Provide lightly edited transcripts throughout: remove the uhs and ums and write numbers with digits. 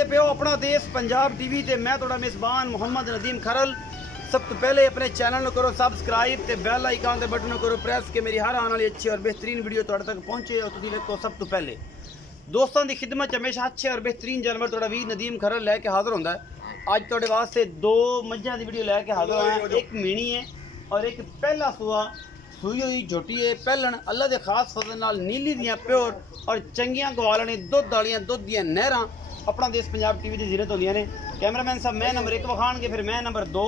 देखते पे हो अपना देश पंजाब टीवी ते मैं थोड़ा मेज़बान मोहम्मद नदीम खरल। सब तो पहले अपने चैनल को करो सबसक्राइब ते बैल आइकन के बटन करो प्रेस के मेरी हर आने वाली अच्छी और बेहतरीन वीडियो तुहाडे तक पहुंचे और तुसीं देखो सब तो पहले। दोस्तों की खिदमत हमेशा अच्छे और बेहतरीन जानवर थोड़ा वीर नदीम खरल लैके हाजिर होंदा है। अज तुहाडे वास्ते दो मझां की वीडियो लैके हाजिर होया है। एक मीणी है और एक पहला सूआ सूई हुई झोटी है। पहलन अल्लाह के खास फजल नाल नीली दियां प्योर और चंगियां गवालने दुध वालियां दुध दियां नहरां अपना देश पंजाब टीवी की जीरत होंदियां ने। कैमरामैन साहब मैं नंबर 1 विखाणगे, फिर मैं नंबर 2।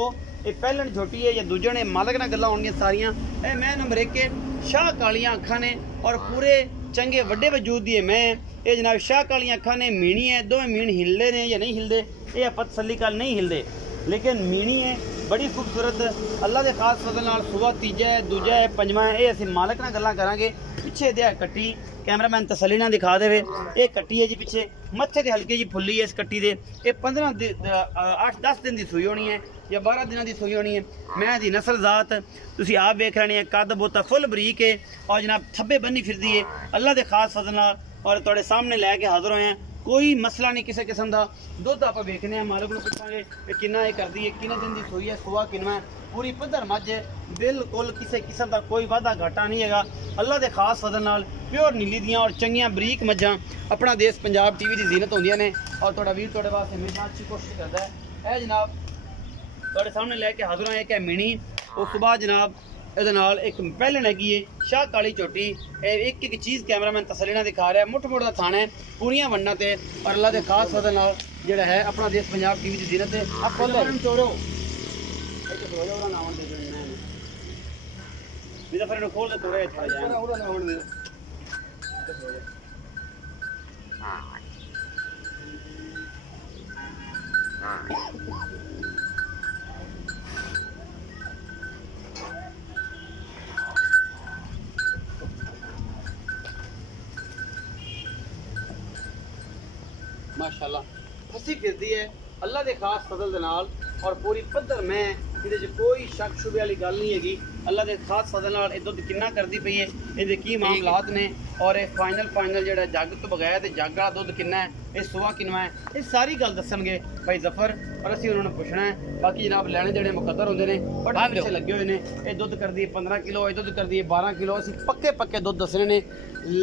ये पहलन झोटी है या दूजे ने मालक नाल गल्लां होणगियां सारियां। ए मैं नंबर 1 है। शाह कालियां अखां ने और पूरे चंगे वड्डे वजूद दी है मैं। ये जनाब शाह कालियां अखां ने मीणी है। दोवें मीण हिलदे ने या नहीं हिलदे ये आप तसल्ली कल नहीं हिलदे, लेकिन मीणी है बड़ी खूबसूरत अल्लाह के खास फजल नाल। सुबह तीजा है, दूजा है, पंजवा है। ये असीं मालक नाल गल्लां करांगे। पिछे दे कट्टी कैमरामैन तसल्ली नाल दिखा देवे। ये कट्टी है जी पिछे मत्थे ते हल्की जी फुल्ली है इस कट्टी दे। ये 8-10 दिन की सूई होनी है या 12 दिनों की सूई होनी है। मैं दी नस्ल जात तुसीं आप वेख रहे हैं। कद बोता फुल बरीक है और जनाब थब्बे बन्नी फिरदी है अल्लाह के खास फजल नाल। और तुहाडे सामने लैके हाजिर होए हैं। कोई मसला नहीं किसी किस्म का। दुध आप वेखने हैं, मालक को पूछांगे किन्ना ये करती है, किन्ने दिन की सूई है, सुआ किन्ना है। पूरी पद्धर मझ बिल्कुल किसी किस्म का कोई वाधा घाटा नहीं है। अल्लाह के खास फजल नाल प्योर नीली दियां और चंगियां बरीक मझां अपना देश पंजाब टीवी की जीनत होंदियां ने। और तुहाडा वीर तुहाडे वास्ते हमेशा अच्छी कोशिश करता है। ए जनाब तुहाडे सामने लैके हाजिर होए कि मीणी। उस बाद जनाब एक पहलन हैगी है शाह काली झोटी। एक एक चीज़ कैमरामैन तसल्ली नाल दिखा रहा है। मुठ मुठ का थाना है पूरियां वन्ना ते और अल्लाह के खास फजल नाल जिहड़ा है अपना देश पंजाब टीवी की जीनत है। आप खोल चोरो खोल दे तोड़े माशाल्लाह हसी फिरदी है अल्लाह के खास फजल दे नाल। और पूरी पद्धर में ये कोई शक शुबे वाली गल नहीं हैगी। अल्लाह के खास फजल नाल दुध किन्ना करती पई है, ये की मामलात ने और ये फाइनल जो जग तो बगैर तो जग वाला दुध किन्ना है, ये सुआ किन्ना है, ये सारी गल दसणगे भाई जफर और असीं उन्होंने पुछना है। बाकी जनाब लैने देने मुकद्दर होंदे ने बट पिछे लगे हुए हैं। ये दुध करती है 15 किलो, ये दुध करती है 12 किलो। असीं पक्के दुध दसने ने,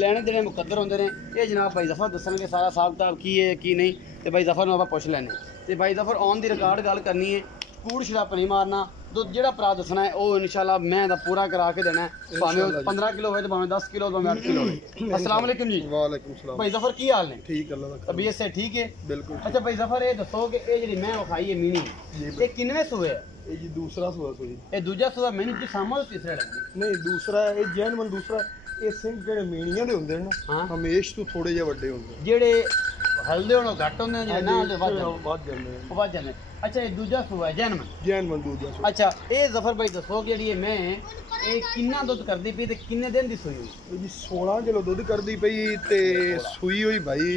लैने देने मुकद्दर होंदे ने। ये जनाब भाई जफर दसणगे सारा हिसाब किताब की है की नहीं। तो भाई जफर आप पुछ लैने तो भाई जफर ऑन दी रिकॉर्ड गल करनी है। कूड़ शराप नहीं मारना। दुध जो भरा दसना है वो इंशाल्लाह मैं पूरा करा के देना है। भावें 15 किलो हो, भावें 10 किलो, भावें 8 किलो हो। अस्सलाम वालेकुम जी। वालेकुम सलाम। भाई जफर की हाल ने? ठीक अल्लाह दा। तबीयत से ठीक है? बिल्कुल। अच्छा भाई जफर ये दसो कि ये जी मैं खाई है मीनी, ये किन्नवे सूए है? ये जी दूसरा सूआ कोई। ये दूजा सूआ मैनू जी सामो तीसरा लगी नहीं दूसरा ये जैनवन दूसरा। ये सिंह जेडे मीणियां दे हुंदे ने ना हमेश तो थोड़े जे वड्डे हुंदे जेडे हल्दे होनो घट होंदे जे ना हल्दे वध जांदे। अच्छा ये दूजा सूआ है जैनवन दूजा सूआ। अच्छा ये जफर भाई दसो कि जेडी मैं ये किन्ना दुध करदी पई ते किन्ने दिन दी सूई हुई? जी 16 किलो दुध करदी पई ते सूई हुई भाई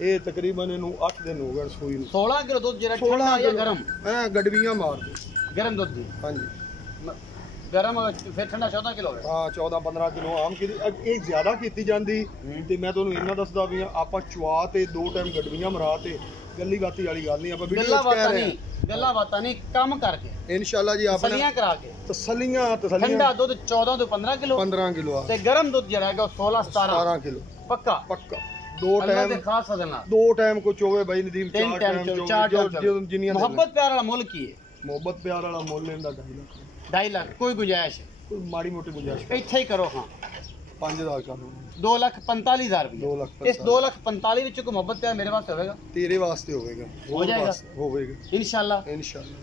ये तकरीबन इनू 8 दिन हो गए सूई नू। 16 किलो दुध जेड़ा ठंडा या गरम? गडवियां मार दे गरम दुध दी। हां जी गरम फिर ठंडा 14 किलो है। हाँ 14-15 किलो आम की ये ज्यादा की जाती। तो मैं तुहानू इन्ना दसदा भी आप चवा ते 2 टाइम गडवियां मरा ते गली बाती वाली गल नहीं। आप वीडियो च कह रहे हैं गल्ला बातां नहीं काम करके इंशाल्लाह जी आप तसल्लियां करा के तसल्लियां ठंडा दुध 14 तो 15 किलो 15 किलो ते गरम दुध जरा है 16-17 किलो पक्का 2 टाइम दे खास सजना 2 टाइम को चोवे भाई नदीम 4 टाइम जिन्नी मोहब्बत प्यार वाला मुल्क की है। मोहब्बत प्यार वाला मुल लेंदा 2.5 लाख कोई गुंजाइश कोई माड़ी मोटी गुंजाइश इत्थे ही करो। हाँ 5000 का 2,45,000 रुपये। इस 2,45,000 विच कोई मोहब्बत प्यार मेरे वास्ते होगा? तेरे वास्ते होगा, हो जाएगा इंशाल्लाह।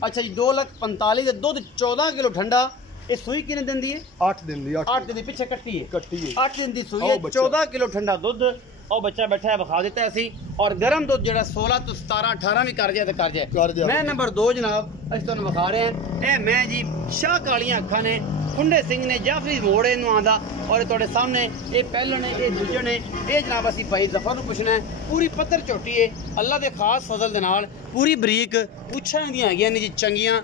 अच्छा जी 2,45,000 दे दुध 14 किलो ठंडा। ये सूई कितने दिन दी है? 8 दिन दी। 8 दिन दी पिछे कट्टी है 8 दिन दी सूई है। 14 किलो ठंडा दुध और बच्चा बैठा है बखा देता है असी। और गर्म दुध जो 16 तो 17-18 भी कर जाए तो कर जाए। मैं नंबर 2 जनाब अस तुहानू विखा रहे हैं। मैं जी शाह कालियां अखां ने खुंडे सिंह ने जाफरी मोड़ इनू आंदा। और तुहाडे सामने ये पहले ने ये दूजे ने ये जनाब असी भाई जफर नू पुछना है। पूरी पत्थर झोटी है अल्लाह के खास फजल दे नाल पूरी बरीक पुछां दियां हैगियां ने जी चंगियां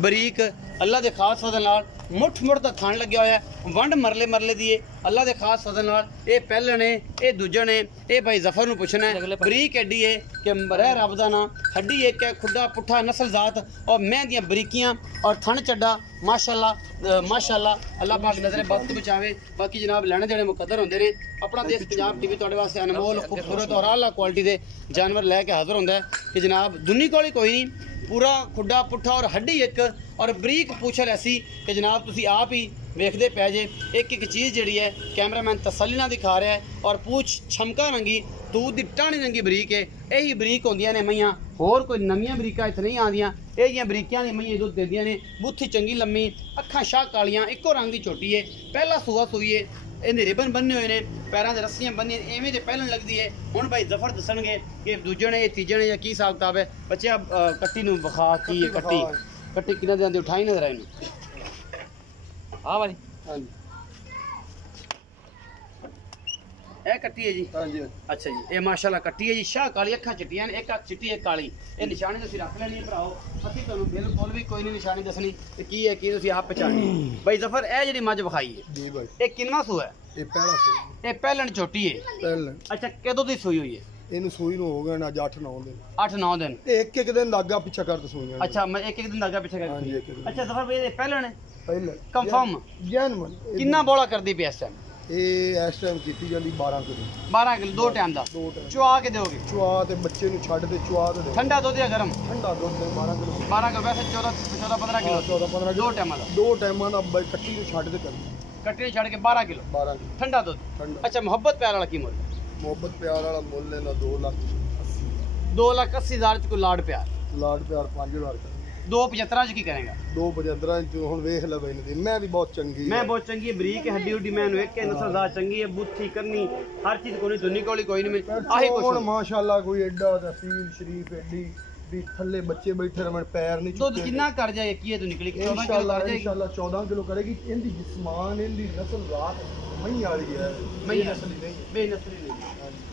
बरीक अल्लाह के खास फजल नाल। ਮੁੱਠ ਮੁੱਠ ਦਾ ਖਾਣ ਲੱਗਿਆ ਹੋਇਆ, ਵੰਡ ਮਰਲੇ ਮਰਲੇ ਦੀ ਏ ਅੱਲਾ ਦੇ ਖਾਸ ਫਜ਼ਲ ਨਾਲ। ਇਹ ਪਹਿਲੇ ਨੇ, ਇਹ ਦੂਜੇ ਨੇ, ਇਹ ਭਾਈ ਜ਼ਫਰ ਨੂੰ ਪੁੱਛਣਾ ਹੈ। ਬਰੀਕ ਐਡੀ ਏ ਕਿ ਰਹਿ ਰੱਬ ਦਾ ਨਾ, ਹੱਡੀ ਇੱਕ ਹੈ, ਖੁੱਡਾ ਪੁੱਠਾ ਨਸਲ ਜ਼ਾਤ और मैं दियां बरीकियां और थन चड्डा माशाअल्लाह माशाअल्लाह। अल्लाह पाक नजर बद तो बचावे। बाकी जनाब लेने देने मुकद्दर होंदे ने। अपना देश पंजाब टीवी तुहाडे वास्ते अनमोल खूबसूरत और आला क्वालिटी दे जानवर लैके हाज़र होंदा है कि जनाब दुनी कोल कोई नहीं, पूरा खुड्डा पुट्ठा और हड्डी एक और बरीक पूछल ऐसी कि जनाब तुसी आप ही वेखदे पै जे। एक एक चीज़ जिहड़ी है कैमरामैन तसल्ली नाल दिखा रहा है और पूछ छमका रंगी, दूध दी टाणी रंगी बरीक है। यही बरीक होंदियां ने मईयां, होर कोई नवीं बरीकां इत्थे नहीं आंदियां। ਇਹ ਜੀਆਂ ਬਰੀਕਿਆਂ ਦੀ ਮਈਆਂ ਦੁੱਧ ਦਿੰਦੀਆਂ ਨੇ। ਬੁੱਥੀ ਚੰਗੀ ਲੰਮੀ, ਅੱਖਾਂ ਸ਼ਾਹ ਕਾਲੀਆਂ, ਇੱਕੋ ਰੰਗ ਦੀ ਝੋਟੀ ਏ। ਪਹਿਲਾ ਸੂਆ ਸੂਈ ਏ। ਇਹਦੇ ਰਿਬਨ ਬੰਨੇ ਹੋਏ ਨੇ, ਪੈਰਾਂ 'ਤੇ ਰੱਸੀਆਂ ਬੰਨੀਆਂ, ਐਵੇਂ ਤੇ ਪਹਿਲਣ ਲੱਗਦੀ ਏ। ਹੁਣ ਭਾਈ ਜ਼ਫਰ ਦੱਸਣਗੇ ਕਿ ਦੂਜੇ ਨੇ, ਇਹ ਤੀਜੇ ਨੇ ਜਾਂ ਕੀ ਹਿਸਾਬ ਕਿਤਾਬ ਹੈ। ਬੱਚਿਆ ਕੱਟੀ ਨੂੰ ਵਿਖਾ ਕੀ ਹੈ। ਕੱਟੀ ਕਿੰਨਾ ਦੇ ਆਂਦੀ ਉਠਾਈ ਨਜ਼ਰ ਆਈ ਨੂੰ ਆਹ ਵਾਲੀ। ਹਾਂਜੀ ਇਹ ਕੱਟੀ ਹੈ ਜੀ। ਹਾਂਜੀ ਅੱਛਾ ਜੀ, ਇਹ ਮਾਸ਼ਾਅੱਲਾ ਕੱਟੀ ਹੈ ਜੀ। ਸ਼ਾਹ ਕਾਲੀ, ਅੱਖਾਂ ਚਿੱਟੀਆਂ ਨੇ, ਇੱਕ ਅੱਖ ਚਿੱਟੀ ਇੱਕ ਕਾਲੀ। ਇਹ ਨਿਸ਼ਾਨੀ ਤੁਸੀਂ ਰੱਖ ਲੈਣੀ ਹੈ ਭਰਾਓ। ਅਸੀਂ ਤੁਹਾਨੂੰ ਬਿਲਕੁਲ ਵੀ ਕੋਈ ਨਹੀਂ ਨਿਸ਼ਾਨੀ ਦੱਸਣੀ ਤੇ ਕੀ ਹੈ ਕੀ ਤੁਸੀਂ ਆਪ ਪਛਾਣਨੀ। ਬਾਈ ਜ਼ਫਰ ਇਹ ਜਿਹੜੀ ਮੱਝ ਵਿਖਾਈ ਹੈ ਜੀ ਬਾਈ, ਇਹ ਕਿੰਨਾ ਸੂਆ ਹੈ? ਇਹ ਪਹਿਲਾ ਸੂਈ। ਇਹ ਪਹਿਲਣ ਝੋਟੀ ਹੈ। ਪਹਿਲਣ। ਅੱਛਾ ਕਦੋਂ ਦੀ ਸੂਈ ਹੋਈ ਹੈ? ਇਹਨੂੰ ਸੂਈ ਨੂੰ ਹੋ ਗਏ ਨਾ 8-9 ਦਿਨ। 8-9 ਦਿਨ। ਤੇ ਇੱਕ ਇੱਕ ਦਿਨ ਲਾਗਾ ਪਿੱਛਾ ਕਰ ਦਸੂਈਆਂ। ਅੱਛਾ ਮੈਂ ਇੱਕ ਇੱਕ ਦਿਨ ਲਾਗਾ ਪਿੱਛਾ ਕਰ। ਹਾਂਜੀ ਇੱਕ ਇੱਕ। ਅੱਛਾ ਜ਼ਫਰ ਭਾਈ ਇਹ ਪਹਿਲਣ ਹੈ? ਪਹਿਲਣ ਕੰਫਰਮ? ਜੈਨੂਨ। ਕਿੰਨਾ ਬੋਲਾ ਕਰਦੀ ਪਈ ਇਸ ਟਾਈਮ? ਇਹ ਇਸ ਟਾਈਮ ਕੀਤੀ ਜਾਂਦੀ 12 ਕਿਲੋ। 12 ਕਿਲੋ ਦੋ ਟਾਈਮ ਦਾ। ਦੋ ਟਾਈਮ ਚੁਆ ਕੇ ਦਿਓਗੇ? ਚੁਆ ਤੇ ਬੱਚੇ ਨੂੰ ਛੱਡ ਦੇ ਚੁਆ ਤੇ ਦੇ। ਠੰਡਾ ਦੁੱਧ ਜਾਂ ਗਰਮ? ਠੰਡਾ ਦੁੱਧ ਦੇ 12 ਕਿਲੋ। 12 ਕਿਲੋ ਵੈਸੇ 14-15 ਕਿਲੋ। 14-15 ਦੋ ਟਾਈਮਾਂ ਦਾ। ਦੋ ਟਾਈਮਾਂ ਦਾ ਬਾਈ ਕੱਟੀ ਨੂੰ ਛੱਡ ਦੇ ਕਰਨੀ। ਕੱਟੀ ਛੱਡ ਕੇ 12 ਕਿਲੋ 12 ਕਿਲੋ ਠੰਡਾ ਦੁੱਧ। ਠੰਡਾ। ਅੱਛਾ ਮੁਹੱਬਤ ਪਿਆਰ ਵਾਲਾ ਕੀ ਮੁੱਲ? ਮੁਹੱਬਤ ਪਿਆਰ ਵਾਲਾ ਮੁੱਲ ਇਹਦਾ 2,80,000। 2,80,000 ਚ ਕੋਈ ਲਾਡ ਪਿਆਰ? ਲਾਡ ਪਿਆਰ 5,000 ਕਰ। 2,75 ਚ ਕੀ ਕਰੇਗਾ? 2,75 ਚ ਹੁਣ ਵੇਖ ਲੈ ਬਈ ਨਦੀ। ਮੈਂ ਵੀ ਬਹੁਤ ਚੰਗੀ ਮੈਂ ਬਹੁਤ ਚੰਗੀ ਬਰੀਕ ਹੈ, ਹੱਡੀ ਹੁੱਡੀ ਮੈਂ ਵੇਖ ਕੇ ਨਸਲਦਾਰ ਚੰਗੀ ਹੈ, ਬੁੱਥੀ ਕਰਨੀ ਹਰ ਚੀਜ਼ ਕੋਈ ਦੁਨੀ ਕੋਲੀ ਕੋਈ ਨਹੀਂ। ਆਹੀ ਕੁਛ ਹੁਣ ਮਾਸ਼ਾਅੱਲਾ ਕੋਈ ਐਡਾ ਤਸੀਲ ਸ਼ਰੀਫ ਐਡੀ ਵੀ ਥੱਲੇ ਬੱਚੇ ਬੈਠੇ ਰਹਿਣ, ਪੈਰ ਨਹੀਂ ਦੁੱਧ ਕਿੰਨਾ ਕਰ ਜਾਏ ਕੀ ਹੈ ਤੂੰ ਨਿਕਲੀ? 14 ਕਿਲੋ ਕਰ ਜਾਏਗੀ ਇਨਸ਼ਾਅੱਲਾ 14 ਕਿਲੋ ਕਰੇਗੀ। ਇਹਦੀ ਜਿਸਮਾਨ ਇਹਦੀ ਨਸਲ ਰਾਤ ਮਈ ਵਾਲੀ ਹੈ। ਮਈ ਨਸਲੀ ਨਹੀਂ ਬੇਨਸਲੀ ਨਹੀਂ।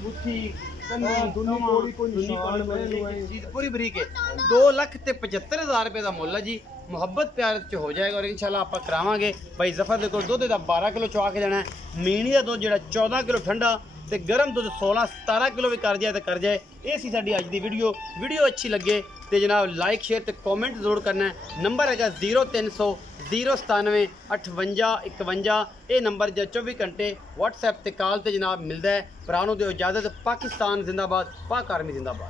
ਬੁੱਥੀ ਦੁਨੀ ਕੋਲੀ ਕੋਈ ਨਿਸ਼ਾਨ ਨਹੀਂ। ਚੀਜ਼ ਪੂਰੀ ਬਰੀਕ ਹੈ। 2,75,000 ਰੁਪਏ ਦਾ ਮੁੱਲ ਹੈ ਜੀ। ਮੁਹੱਬਤ ਪਿਆਰ ਚ ਹੋ ਜਾਏਗਾ ਔਰ ਇੰਸ਼ਾਅੱਲਾ ਆਪਾਂ ਕਰਾਵਾਂਗੇ। ਭਾਈ ਜ਼ਫਰ ਦੇ ਕੋਲ ਦੁੱਧ ਦਾ 12 ਕਿਲੋ ਚਵਾ ਕੇ ਦੇਣਾ ਹੈ। ਮੀਣੀ ਦਾ ਦੁੱਧ ਜਿਹੜਾ 14 ਕਿਲੋ ਠੰਡਾ ਤੇ ਗਰਮ ਦੁੱਧ 16-17 ਕਿਲੋ ਵੀ ਕਰ ਜਾਏ ਤਾਂ ਕਰ ਜਾਏ। ਇਹ ਸੀ ਸਾਡੀ ਅੱਜ ਦੀ ਵੀਡੀਓ ਅੱਛੀ ਲੱਗੇ ਤੇ ਜਨਾਬ ਲਾਈਕ ਸ਼ੇਅਰ ਤੇ ਕਮੈਂਟ ਜ਼ਰੂਰ ਕਰਨਾ ਹੈ। ਨੰਬਰ ਹੈਗਾ 0300 097 58 51। ਇਹ ਨੰਬਰ ਜਾਂ 24 ਘੰਟੇ WhatsApp ਤੇ ਕਾਲ ਤੇ ਜਨਾਬ ਮਿਲਦਾ ਹੈ। ਭਰਾ ਨੂੰ ਦਿਓ ਇਜਾਜ਼ਤ। ਪਾਕਿਸਤਾਨ ਜ਼ਿੰਦਾਬਾਦ, ਪਾਕ ਆਰਮੀ ਜ਼ਿੰਦਾਬਾਦ।